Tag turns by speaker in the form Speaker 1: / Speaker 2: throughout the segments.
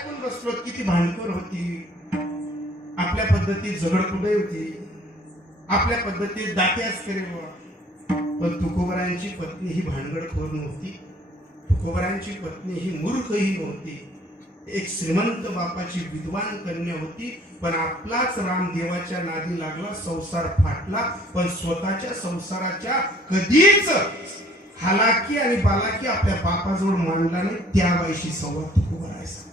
Speaker 1: ऐकून बसलो किती भांडकर होती. आपल्या पद्धतीत झगडकुडे होती. आपल्या पद्धतीत दात्याच करे पण तुकोबरायांची पत्नी ही भानगडखोर नव्हती. तुकोबरायांची पत्नी ही मूर्खही नव्हती. एक श्रीमंत बापाची विद्वान कन्या होती. पण आपलाच रामदेवाच्या नादी लागला संसार फाटला. पण स्वतःच्या संसाराच्या कधीच हालाकी आणि बालाकी आपल्या बापाजवळ मांडला नाही. त्या बाईशी संवाद तुकोबरायचा.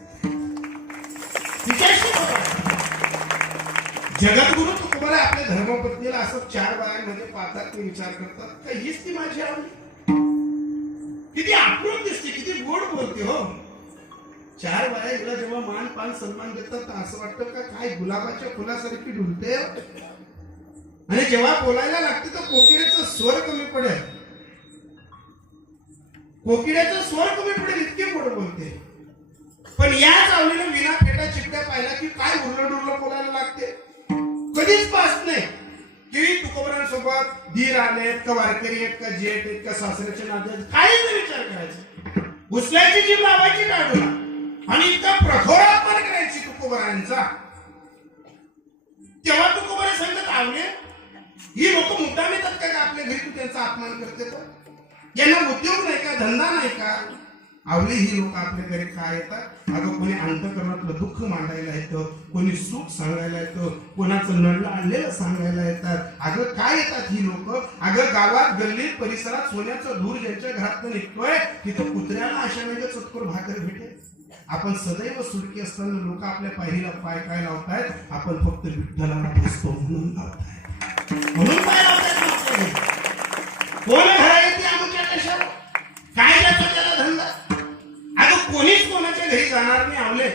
Speaker 1: जगद्गुरु तुम्हाला आपल्या धर्मपत्नीला असं चार बायांमध्ये पाहतात ते विचार करतात का? हीच ती माझी आवडी. किती आकृत दिसते किती गोड बोलते हो. चार बाया जेव्हा मान पान सन्मान देतात तर असं वाटतं का काय गुलाबाच्या फुलासारखी ढुलते? आणि जेव्हा बोलायला लागते तर कोकिळेचं स्वर कमी पडेल. कोकिड्याचं स्वर कमी पडेल इतके गोड बोलते. पण या चावलीनं विना फेटा चिकट्या पाहिला की काय उरलं डुरलं बोलायला लागते. कधीच पास नाही. की तुकोबरांसोबत धीर आलेत का वारकरी आहेत का जेठ आहेत का सासऱ्याचे नाते काहीच विचार करायचा. घुसल्याची जीभ लावायची काढूला आणि इतका प्रखोरापण करायची तुकोबरांचा. तेव्हा तुकोबरे सांगत आवले ही लोक मुद्दाम येतात का आपल्या घरी? तू त्यांचा अपमान करते तर? यांना उद्योग नाही का? धंदा नाही का? आवली ही लोक आपल्या घरी काय येतात? अगं कोणी अंतकरणातलं दुःख मांडायला येतं कोणी सुख सांगायला येतं कोणाचं नळलं आणलेलं सांगायला येतात. अगं काय येतात ही लोक? अगं गावात गल्लीत परिसरात सोन्याचं धूर ज्यांच्या घरात निघतोय तिथं कुत्र्याला अशा वेळेला चटकोर भाकर भेटेल. आपण सदैव सुरकी असताना लोक आपल्या पायरीला पाय काय लावतायत? आपण फक्त विठ्ठलाला बसतो म्हणून लावताय म्हणून पाय लावतायत कोण कोणीच घरी जाणार नाही आवले.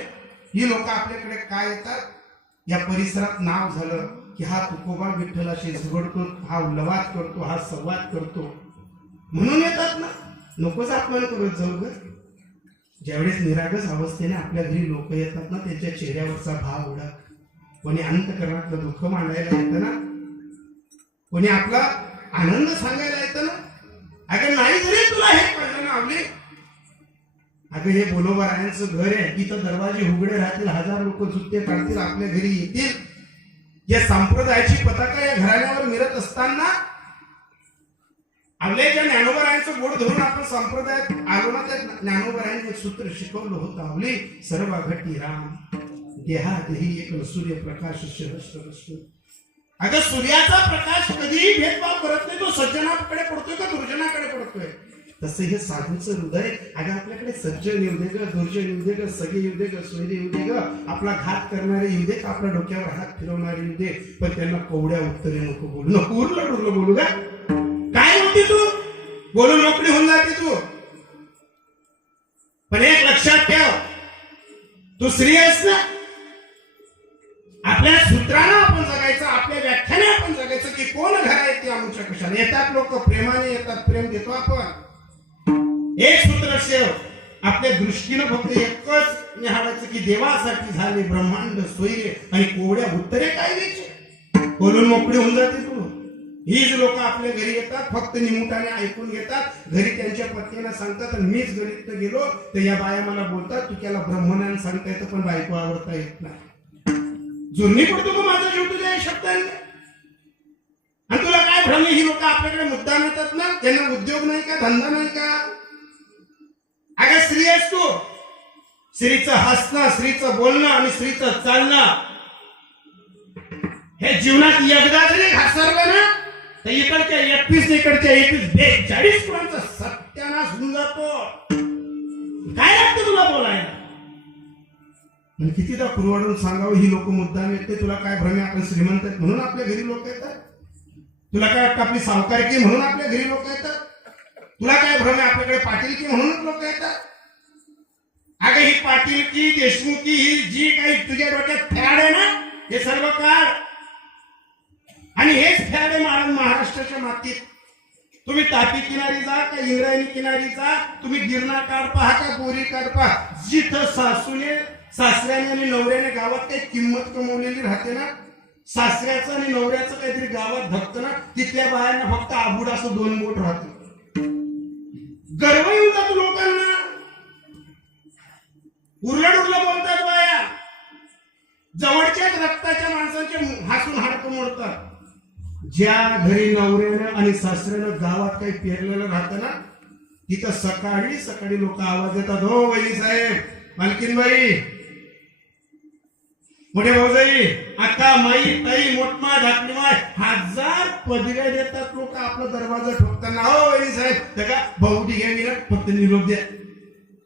Speaker 1: ही लोक आपल्याकडे काय येतात? या परिसरात नाव झालं की हा तुकोबा विठ्ठलाशी झगडतो हा उल्लवाद करतो हा संवाद करतो. म्हणून येतात ना. नकोच आपण करत जाऊ ग ज्यावेळेस निरागस अवस्थेने आपल्या घरी लोक येतात ना त्यांच्या चेहऱ्यावरचा भाव उडा कोणी अंतकरणातलं दुःख मांडायला येतं ना? कोणी आपला आनंद सांगायला येतं ना? अगं नाही जरी तुला हे कळलं ना आवले अगं हे बोलोबरायांचं घर आहे. इथं दरवाजे उघडे राहतील हजार लोक जुत्ते काढतील आपल्या घरी येतील. या संप्रदायाची पताका या घराण्यावर मिरत असताना आपल्या ज्या ज्ञानोबरायांचं गोड धरून आपण संप्रदायात आलो ना त्या ज्ञानोबरायांनी एक सूत्र शिकवलं होतं आवली सर्व घटी राम देहा देही एक सूर्य प्रकाश सहस्र अगं सूर्याचा प्रकाश कधीही भेदभाव करत नाही तो सज्जनाकडे पडतोय का दुर्जनाकडे पडतोय? तसं हे साधूचं हृदय अगं आपल्याकडे सज्जन येऊ दे ग दुर्जन येऊ दे ग सगळे येऊ दे ग सोयरे येऊ दे ग आपला घात करणारे येऊ दे आपल्या डोक्यावर हात फिरवणारे येऊ दे पण त्यांना कोवड्या उत्तरे नको बोलू. नको उरलं उरलं बोलू का? काय होती तू? बोलून नोकरी होऊन जाते तू. पण एक लक्षात ठेव तू स्त्री आहेस ना? आपल्या सूत्रांना आपण जगायचं आपल्या व्याख्याने आपण जगायचं की कोण घरा येते आमच्या कशाने येतात लोक प्रेमाने येतात प्रेम देतो आपण. एक सूत्र शेव आपल्या दृष्टीनं फक्त एकच निहाळायचं की देवासाठी झाले ब्रह्मांड सोयरे आणि कोवड्या उत्तरे काय द्यायचे? बोलून मोकळी होऊन जाते तू. हीच लोक आपल्या घरी येतात फक्त निमुटाने ऐकून घेतात. घरी त्यांच्या पत्नीला सांगतात आणि मीच गणित गेलो तर या बाया मला बोलतात तू त्याला ब्रह्मणाने सांगता येतं पण बायको आवडता येत नाही. जुनी पडतो का माझा शेवटी तुझ्या शब्दांनी. आणि तुला काय भ्रम ही लोक आपल्याकडे मुद्दा मिळतात ना? त्यांना उद्योग नाही का? धंदा नाही का? अगं स्त्री आहेस तू. स्त्रीचं हसणं स्त्रीचं बोलणं आणि स्त्रीचं चालणं. हे जीवनात एकदा जरी घासरलं ना तर इकडच्या एकवीस इकडच्या एकवीस बेचाळीस कुणाचा सत्यानाश होऊन जातो. काय लागतं तुला बोलायला? आणि कितीदा पुरवडून सांगावं ही लोक मुद्दा येते तुला काय भ्रमे आपण श्रीमंत आहेत म्हणून आपल्या घरी लोक येतात? तुला काय वाटतं आपली सावकारकी म्हणून आपल्या घरी लोक येतात? तुला काय भ्रमे आपल्याकडे पाटीलकी म्हणून लोक येतात. अगं ही पाटीलकी देशमुखी ही जी काही तुझ्या डोक्यात फॅड आहे ना हे सर्व काढ. आणि हेच फॅड आहे महाराज महाराष्ट्राच्या मातीत. तुम्ही तापी किनारी जा का इंद्रायणी किनारी जा? तुम्ही गिरणा काढ पहा का बोरी काढ पहा? जिथं सासूने सासऱ्याने आणि नवऱ्याने गावात काही किंमत कमवलेली राहते ना सासऱ्याचं आणि नवऱ्याचं काहीतरी गावात धकतं ना तिथल्या बायांना फक्त आबूड असं दोन बोट राहतं. गर्व येऊन जातो लोकांना उरलड उरलं बोलतात बाया. जवळच्याच रक्ताच्या माणसांचे हसून हाडकं मोडतात. ज्या घरी नवऱ्यानं आणि सासऱ्यानं गावात काही पेरलेलं राहतं ना तिथं सकाळी सकाळी लोक आवाज देतात हो वहिनी साहेब मालकीनबाई मोठे भाऊजाई आता माई तई मोठमा धाकली माय हजार पदव्या देतात लोक आपला दरवाजा ठोकताना. हो वहिनी साहेब त्या का भाऊ ठीक आहे ना फक्त निरोप द्या.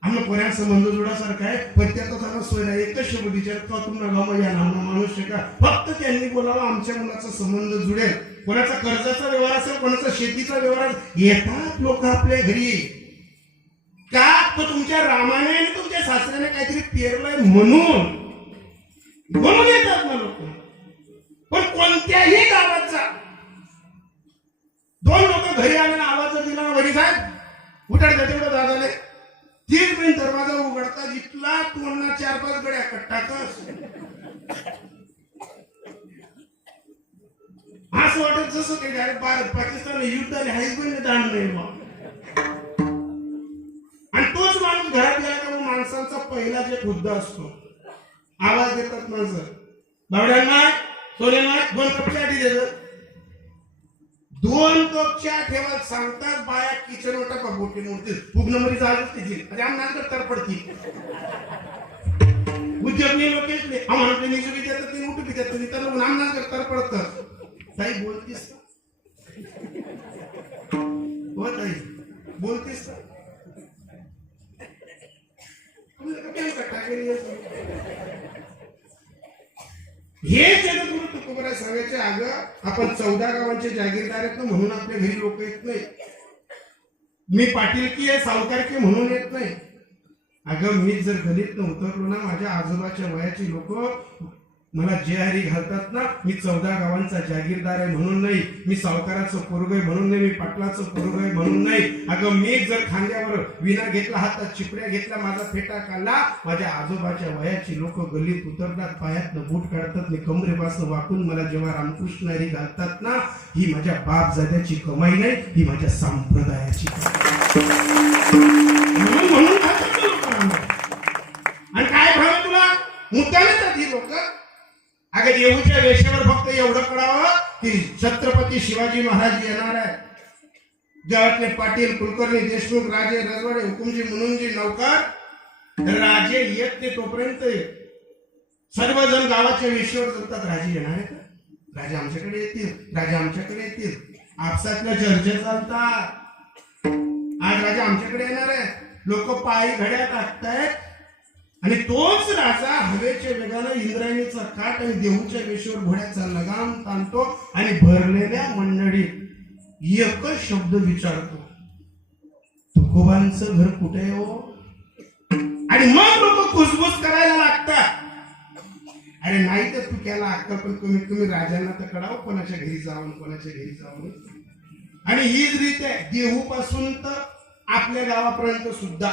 Speaker 1: आम्ही कोण्या संबंध जोडासारखा आहे पण त्याचा त्यांना सोय नाही. एकच शब्द विचार का तुम्हाला गाव या नाव माणूस का? फक्त त्यांनी बोलावं आमच्या मुलाचा संबंध जुडेल. कोणाचा कर्जाचा व्यवहार असेल कोणाचा शेतीचा व्यवहार असेल येतात लोक आपल्या घरी. का? तो तुमच्या रामाने आणि तुमच्या सासऱ्याने काहीतरी पेरलंय म्हणून. म्हणून येतात ना लोक. पण कोणत्याही गावात जा दोन लोक घरी आले आवाज दिला वडी साहेब उठाड तेवढं दादाने तीन मिनिट दरवाजा उघडता जिथला तोंडना चार पाच गड्या कट्टाकस असं वाटत जसं काही अरे भारत पाकिस्तान युद्ध आणि हायच दान नाही बा आणि तोच माणूस घरात गेला का माणसांचा पहिला जे मुद्दा असतो आवाज देतात माणसं. बावड्यांना सोन्यांना दोन कप चहा टी दोन कप चहा ठेवायला सांगतात बाया किचन वाटा का मोठी मोडतील फुगनमरी झालंच तिची म्हणजे आम्हाला तर पडती उद्योग नाही लोक येतले आम्हाला ते निजू देतात ते उठू देतात. तुम्ही तर आम्हाला तर पडतं ताई बोलतीस हो ताई. बोलतीस का? तुम्हाला काय कट्टा केली आहे? हे जगद्गुरु तुकोबरा सांगायचे अगं आपण चौदा गावांचे जागीरदार आहेत ना म्हणून आपल्या घरी लोक येत नाही मी पाटीलकी आहे सावकारकी म्हणून येत नाही. अगं मी जर गणित उतरलो ना माझ्या आजोबाच्या वयाची लोक मला जे हरी घालतात ना मी चौदा गावांचा जागीरदार आहे म्हणून नाही मी सावकाराचं पोरग आहे म्हणून नाही मी पाटलाचं पोरग आहे म्हणून नाही. अगं मी जर खांद्यावर विना घेतला हातात चिपड्या घेतला माझा फेटा काढला माझ्या आजोबाच्या वयाची लोक गल्लीत उतरतात पायातनं बूट काढतात मी कमरेपासून वाकून मला जेव्हा रामकृष्ण हरी घालतात ना ही माझ्या बाप जात्याची कमाई नाही ही माझ्या संप्रदायाची म्हणून म्हणून आणि काय भाव तुला? मुद्दा येतात ही लोक. अगं देऊच्या वेशेवर फक्त एवढं कळावं की छत्रपती शिवाजी महाराज येणार आहे गावातले पाटील कुलकर्णी देशमुख राजे रजवाडे हुकुमजी मुनुमजी नौकर राजे येत ते तोपर्यंत सर्वजण गावाच्या वेशीवर जगतात राजे येणार आहेत राजा आमच्याकडे येतील. राजा आमच्याकडे येतील. आपसातल्या चर्चा चालतात. आज राजा आमच्याकडे येणार आहे लोक पायी घड्या टाकतायत आणि तोच राजा हवेच्या वेगानं इंद्रायणीचा काट आणि देहूच्या वेशीवर घोड्याचा लगाम ताणतो आणि भरलेल्या मंडळीत एकच शब्द विचारतो तुकोबांचं घर कुठे हो? आणि मग लोक कुसबुस करायला लागतात. अरे नाही तर तू त्याला आता पण कमीत कमी राजांना तर कळावं कोणाच्या घरी जाऊन कोणाच्या घरी जाऊन. आणि हीच रीत आहे देहू पासून तर आपल्या गावापर्यंत सुद्धा.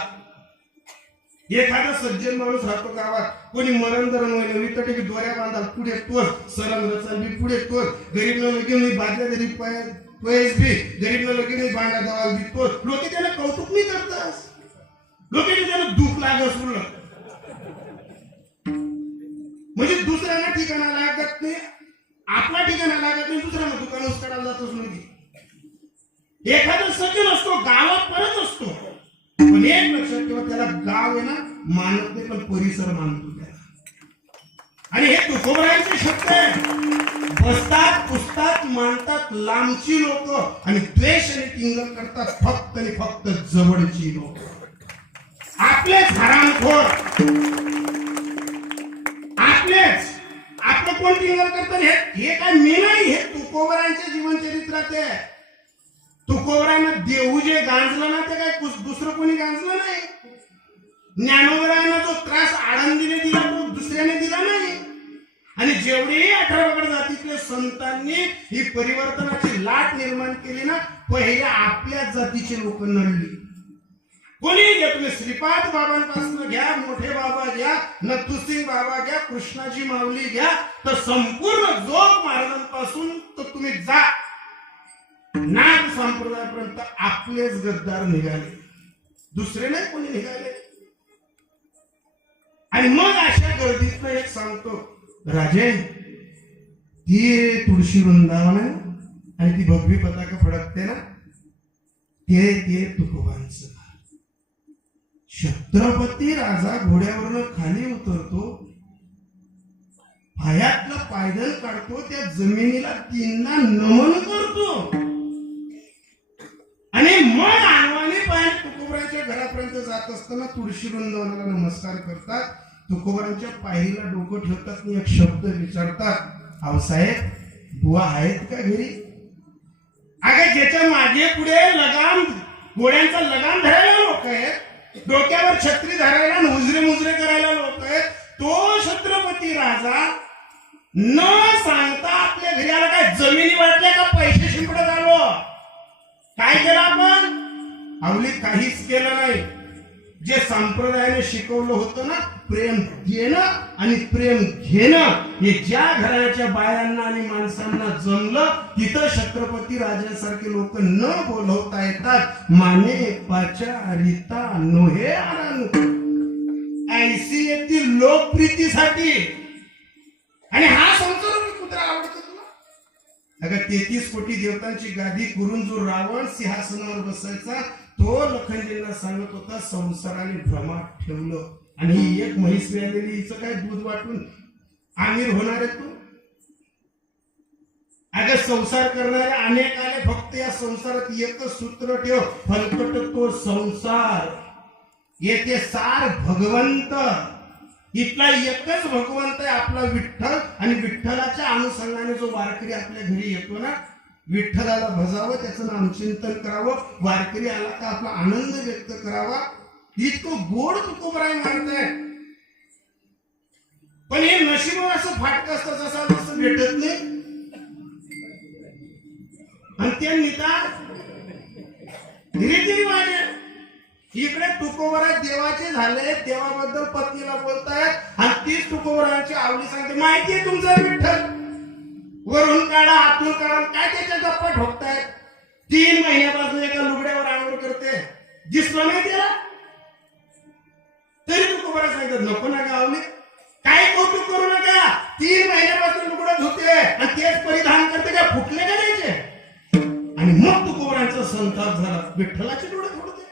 Speaker 1: एखादा सज्जन माणूस राहतो गावात. कोणी मरण धरण होईल वितटे दोऱ्या बांधाल पुढे तोर सरन रचन बी पुढे तोर गरीब न लगे मी बाजल्या तरी पैस बी. गरीब न लगे मी बांधा दवा बी तोर लोक त्याला कौतुक नाही करतात. लोक त्याला दुःख लागत पूर्ण म्हणजे दुसऱ्यांना ठिकाणा लागत नाही आपला ठिकाणा लागत नाही दुसऱ्यांना दुकान उचकायला जातोच नाही एखादा सज्जन असतो गावात परत असतो. पण एक लक्षात ठेवा त्याला गाव आहे ना मानत नाही पण परिसर मानतो त्याला. आणि हे तुकोबरायांचे शब्द आहे. बसतात पुसतात मानतात लांबची लोक आणि द्वेष आणि टिंगल करतात फक्त आणि फक्त जवळची लोक. आपलेच हरामखोर आपलेच. आपलं कोण टिंगल करतात हे हे काय मी नाही हे तुकोबरांच्या जीवनचरित्रात आहे. तुकोबरानं देऊ जे गांजलं ना ते काय दुसरं कोणी गांजलं नाही? ज्ञानोबरानं जो त्रास आळंदीने दिला तो दुसऱ्याने दिला नाही. आणि जेवढे अठरा वगड जातीतल्या संतांनी ही परिवर्तनाची लाट निर्माण केली ना पहिल्या आपल्या जातीचे लोक नडली कोणी घ्या तुम्ही श्रीपाद बाबांपासून घ्या मोठे बाबा घ्या नथुसिंग बाबा घ्या कृष्णाजी माऊली घ्या तर संपूर्ण जोग महाराजांपासून तर तुम्ही जा. नाग संप्रदायापर्यंत आपलेच गद्दार निघाले. दुसरे नाही कोणी निघाले? आणि मग अशा गर्दीतनं एक सांगतो राजे ती तुळशी वृंदावन आहे आणि ती भगवी पताका फडकते ना? ते ते तुकोबांच छत्रपती राजा घोड्यावरनं खाली उतरतो पायातला पायदल काढतो त्या जमिनीला तीनदा नमन करतो. मग आणवाने पाय तुकोबराच्या घरापर्यंत जात असताना तुळशी वृंदावनाला नमस्कार करतात. तुकोबरांच्या पायरीला डोकं ठेवतात आणि एक शब्द विचारतात. आवसाहेब साहेब बुवा आहेत का घरी? अगं ज्याच्या मागे पुढे लगाम गोळ्यांचा लगाम धरायला लोक आहेत डोक्यावर छत्री धरायला आणि उजरे मुजरे करायला लोक आहेत तो छत्रपती राजा न सांगता आपल्या घरी आला काय? जमिनी वाटल्या का पैसे शिंपडत आलो? काय केलं आपण? आवली काहीच केलं नाही. जे संप्रदायाने शिकवलं होतं ना प्रेम देणं आणि प्रेम घेणं हे ज्या घराच्या बायांना आणि माणसांना जमलं तिथं छत्रपती राजासारखे लोक न बोलवता येतात. माने पाचा रिता नोहे आरानु ऐसी लोकप्रीतीसाठी. आणि हा संसार कुत्रा आवडतो तुला. अगं तेहतीस कोटी देवतांची गादी करून जो रावण सिंहासनावर बसायचा तो लखनजींना सांगत होता संसाराने भ्रमात ठेवलं. आणि ही एक म्हैस मिळालेली हिचं काय दूध वाटून? आमिर होणार आहे तू? अगं संसार करणारे अनेक आले फक्त या संसारात एकच सूत्र ठेव. फलकट तो संसार. येते सार भगवंत. इथला एकच भगवंत आहे आपला विठ्ठल. आणि विठ्ठलाच्या अनुषंगाने जो वारकरी आपल्या घरी येतो ना विठ्ठलाला भजावं त्याचं नामचिंतन करावं वारकरी आला का आपला आनंद व्यक्त करावा इतकं गोड तुकोबराय मानताय. पण हे नशीब असं फाटक असतं जसा जसं भेटत नाही. आणि ते धीरे धीरे आहे. इकडे तुकोबरा देवाचे झाले देवाबद्दल पत्नीला बोलतायत आणि तीच तुकोबरांची आवडी सांगते. माहिती आहे तुमचा विठ्ठल? वरून काढा आतून काढा. काय त्याच्या गप्पा ठोकतायत तीन महिन्यापासून एका लुगड्यावर आंघोळ करते. दिसलं नाही त्याला? तरी तुकोबरा सांगतात नको नका आवली. काय कौतुक करू नका. तीन महिन्यापासून लुगडं धुते आणि तेच परिधान करते का? फुटले का त्याचे? आणि मग तुकोबरांचा संताप झाला. विठ्ठलाचे डोळे फोडते.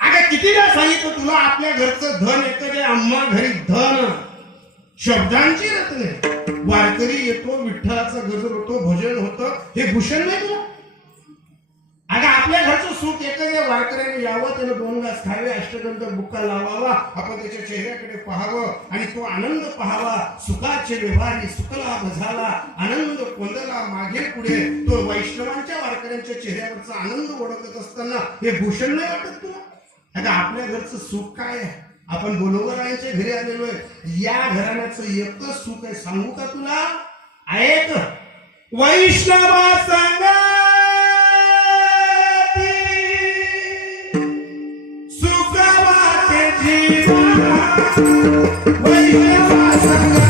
Speaker 1: अगं कितीदा सांगितलं तुला आपल्या घरचं धन येतं जे आम्हा घरी धन. शब्दांची रत्ने. वारकरी येतो विठ्ठलाचा गजर होतो भजन होतं हे भूषण नाही तुला आणि आपल्या घरचं सुख येतं या वारकऱ्याने यावं त्याला दोन घास खावे अष्टगंध बुक्का लावावा आपण त्याच्या चेहऱ्याकडे पाहावं आणि तो आनंद पाहावा सुखाचे व्यवहारी सुखला झाला आनंद कोंदला मागे पुढे. तो वैष्णवांच्या वारकऱ्यांच्या चेहऱ्यावरचा आनंद ओळखत असताना हे भूषण नाही वाटत तुला? अगं आपल्या घरचं सुख काय आहे? आपण बोलोबरांच्या घरी आलेलो आहे. या घराण्याचं एकच सुख आहे. सांगू का तुला? ऐक वैष्णवा सांगा सुखवा वैष्णवा सांगा